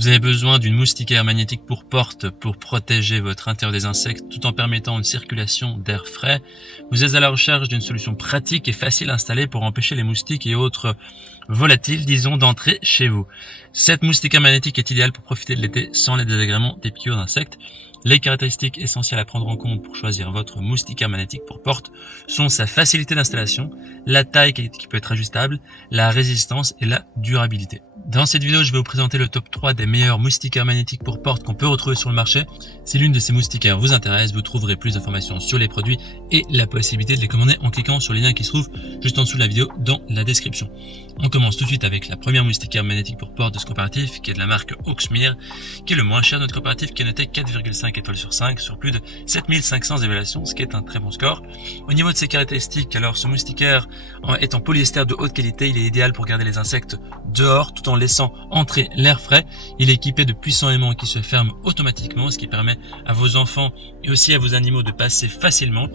Vous avez besoin d'une moustiquaire magnétique pour porte pour protéger votre intérieur des insectes tout en permettant une circulation d'air frais. Vous êtes à la recherche d'une solution pratique et facile à installer pour empêcher les moustiques et autres volatiles, disons, d'entrer chez vous. Cette moustiquaire magnétique est idéale pour profiter de l'été sans les désagréments des piqûres d'insectes. Les caractéristiques essentielles à prendre en compte pour choisir votre moustiquaire magnétique pour porte sont sa facilité d'installation, la taille qui peut être ajustable, la résistance et la durabilité. Dans cette vidéo, je vais vous présenter le top 3 des meilleurs moustiquaires magnétiques pour porte qu'on peut retrouver sur le marché. Si l'une de ces moustiquaires vous intéresse, vous trouverez plus d'informations sur les produits et la possibilité de les commander en cliquant sur les liens qui se trouvent juste en dessous de la vidéo dans la description. On commence tout de suite avec la première moustiquaire magnétique pour porte de ce comparatif qui est de la marque Hawksmeer, qui est le moins cher de notre comparatif, qui est noté 4,5 étoiles sur 5 sur plus de 7500 évaluations, ce qui est un très bon score. Au niveau de ses caractéristiques, alors ce moustiquaire est en polyester de haute qualité, il est idéal pour garder les insectes dehors tout en laissant entrer l'air frais. Il est équipé de puissants aimants qui se ferment automatiquement, ce qui permet à vos enfants et aussi à vos animaux de passer facilement.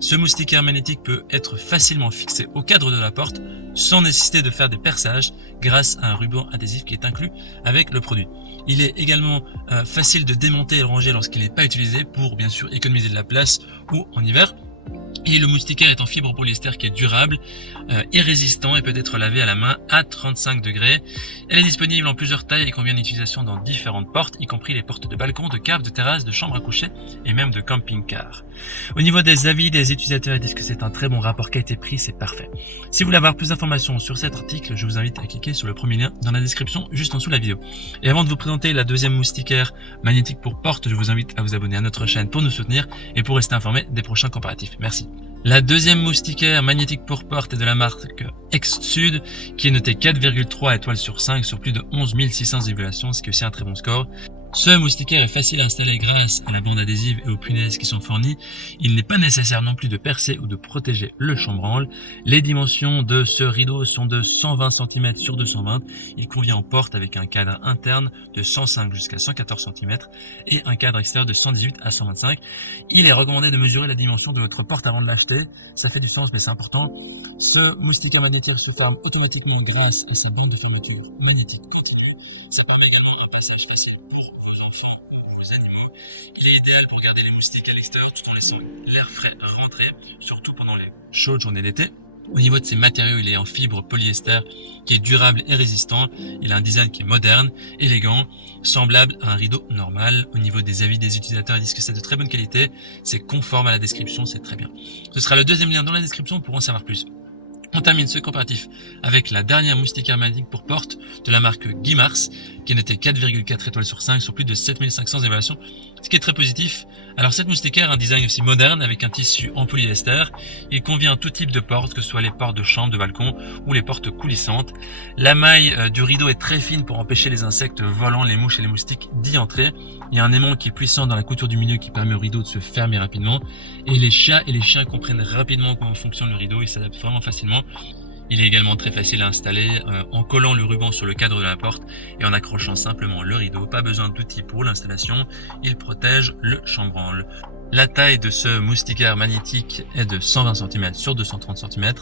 Ce moustiquaire magnétique peut être facilement fixé au cadre de la porte sans nécessiter de faire des perçages grâce à un ruban adhésif qui est inclus avec le produit. Il est également facile de démonter et de ranger lorsqu'il n'est pas utilisé pour bien sûr économiser de la place ou en hiver. Et le moustiquaire est en fibre polyester qui est durable et résistant et peut être lavé à la main à 35 degrés. Elle est disponible en plusieurs tailles et convient d'utilisation dans différentes portes, y compris les portes de balcon, de cave, de terrasse, de chambre à coucher et même de camping-car. Au niveau des avis des utilisateurs, ils disent que c'est un très bon rapport qualité-prix, c'est parfait. Si vous voulez avoir plus d'informations sur cet article, je vous invite à cliquer sur le premier lien dans la description juste en dessous de la vidéo. Et avant de vous présenter la deuxième moustiquaire magnétique pour porte, je vous invite à vous abonner à notre chaîne pour nous soutenir et pour rester informé des prochains comparatifs. Merci. La deuxième moustiquaire magnétique pour porte est de la marque Ex-Sud qui est notée 4,3 étoiles sur 5 sur plus de 11 600 évaluations, ce qui est aussi un très bon score. Ce moustiquaire est facile à installer grâce à la bande adhésive et aux punaises qui sont fournies. Il n'est pas nécessaire non plus de percer ou de protéger le chambranle. Les dimensions de ce rideau sont de 120 cm sur 220. Il convient en porte avec un cadre interne de 105 jusqu'à 114 cm et un cadre extérieur de 118 à 125. Il est recommandé de mesurer la dimension de votre porte avant de l'acheter. Ça fait du sens mais c'est important. Ce moustiquaire magnétique se ferme automatiquement grâce à sa bande de fermeture magnétique continue. Ça permet également un passage facile vos animaux. Il est idéal pour garder les moustiques à l'extérieur tout en laissant l'air frais rentrer, surtout pendant les chaudes journées d'été. Au niveau de ses matériaux, il est en fibre polyester qui est durable et résistant. Il a un design qui est moderne, élégant, semblable à un rideau normal. Au niveau des avis des utilisateurs, ils disent que c'est de très bonne qualité, c'est conforme à la description, c'est très bien. Ce sera le deuxième lien dans la description pour en savoir plus. On termine ce comparatif avec la dernière moustiquaire magnétique pour porte de la marque Guimars qui est notée 4,4 étoiles sur 5 sur plus de 7500 évaluations, ce qui est très positif. Alors cette moustiquaire a un design aussi moderne avec un tissu en polyester. Il convient à tout type de porte, que ce soit les portes de chambre, de balcon ou les portes coulissantes. La maille du rideau est très fine pour empêcher les insectes volants, les mouches et les moustiques d'y entrer. Il y a un aimant qui est puissant dans la couture du milieu qui permet au rideau de se fermer rapidement. Et les chats et les chiens comprennent rapidement comment fonctionne le rideau, ils s'adaptent vraiment facilement. Il est également très facile à installer en collant le ruban sur le cadre de la porte et en accrochant simplement le rideau. Pas besoin d'outils pour l'installation, il protège le chambranle. La taille de ce moustiquaire magnétique est de 120 cm sur 230 cm.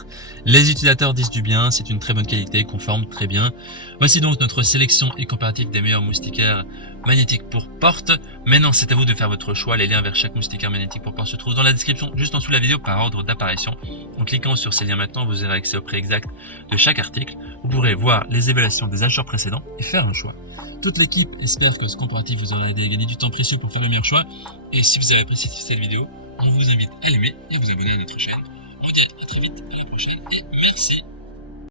Les utilisateurs disent du bien, c'est une très bonne qualité, conforme très bien. Voici donc notre sélection et comparatif des meilleurs moustiquaires magnétiques pour porte. Maintenant, c'est à vous de faire votre choix. Les liens vers chaque moustiquaire magnétique pour porte se trouvent dans la description juste en dessous de la vidéo par ordre d'apparition. En cliquant sur ces liens maintenant, vous aurez accès au prix exact de chaque article. Vous pourrez voir les évaluations des acheteurs précédents et faire un choix. Toute l'équipe espère que ce comparatif vous aura aidé à gagner du temps précieux pour faire le meilleur choix. Et si vous avez apprécié cette vidéo, on vous invite à l'aimer et à vous abonner à notre chaîne.